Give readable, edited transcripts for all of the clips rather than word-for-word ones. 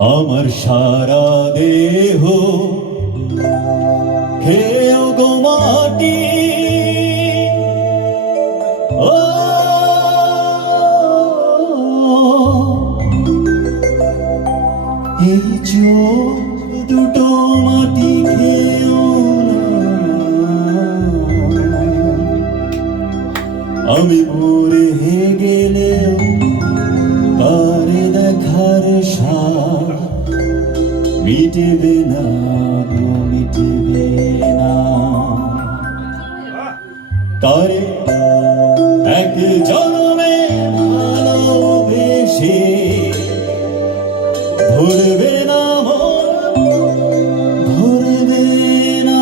আমার সারা দেহ খেয়েও গো মাটি, ও এই চোখ দুটো মাটি খেয়েও না, আমি মরে গেলেও তারে দেখার সাথ মিটবে না গো, মিটবে না। তারে এক জন্মে ভালোবেসে ভুলবে না মন, ভুলবে না।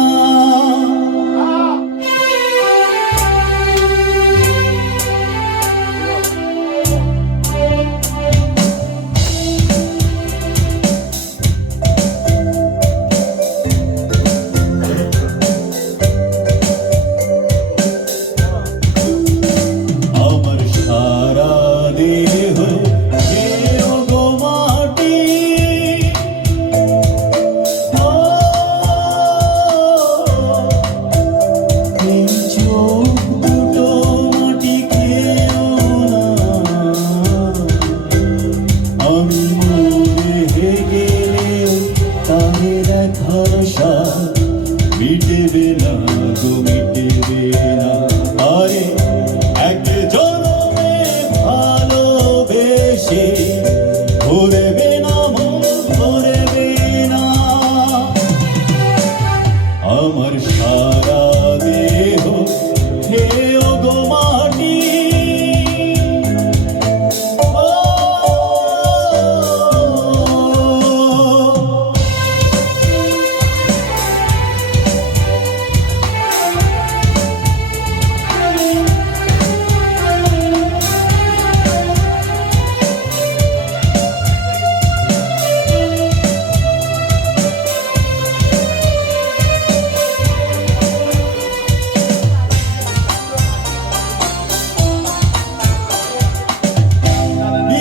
আমার সারা দেহ খেয়েও গো মাটি, এই চোখ দুটো মাটি খেয়েও না, আমি মরে গেলেও তারে দেখার সাথ মিটবে না গো, মিটবে না। আরে এক জন্মে ভালোবেসে ভুলবে না মন, ভুলবে না। আমার সারা দেহ খেয়েও গো মাটি, ও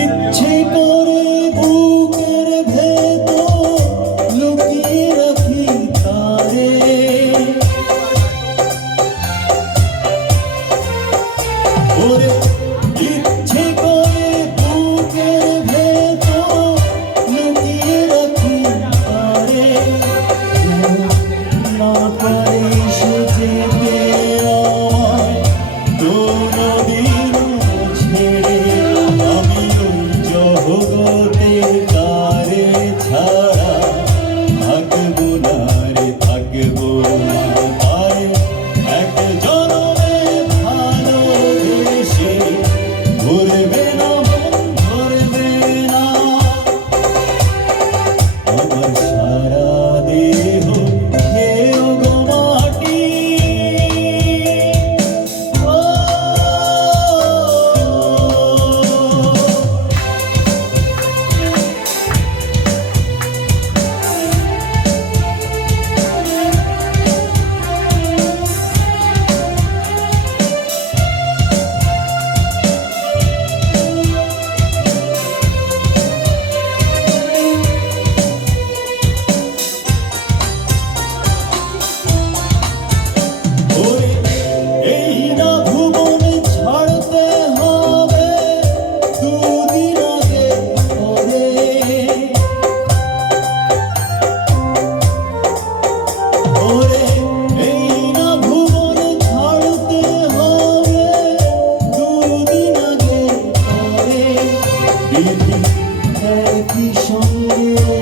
ইচ্ছে করে বুকের ভেতর লুকিয়ে রাখি তারে, ওরে ইচ্ছে করে বুকের ভেতর লুকিয়ে রাখি তারে, না পারে সে যেতে আমায় কোনদিনও ছেড়ে। আমি ওই জগতে তারে ছাড়া থাকবো না রে, থাকবো না। তারে এক জন্মে ভালোবেসে ভুলবে না মন, ভুলবে না। আমার সারা দেহ খেয়েও গো মাটি, ও ওরে এই না ভুবন ছাড়তে হবে দুদিন আগে পরে, ওরে এই না ভুবন ছাড়তে হবে দুদিন আগে পরে। বিধি একই সঙ্গে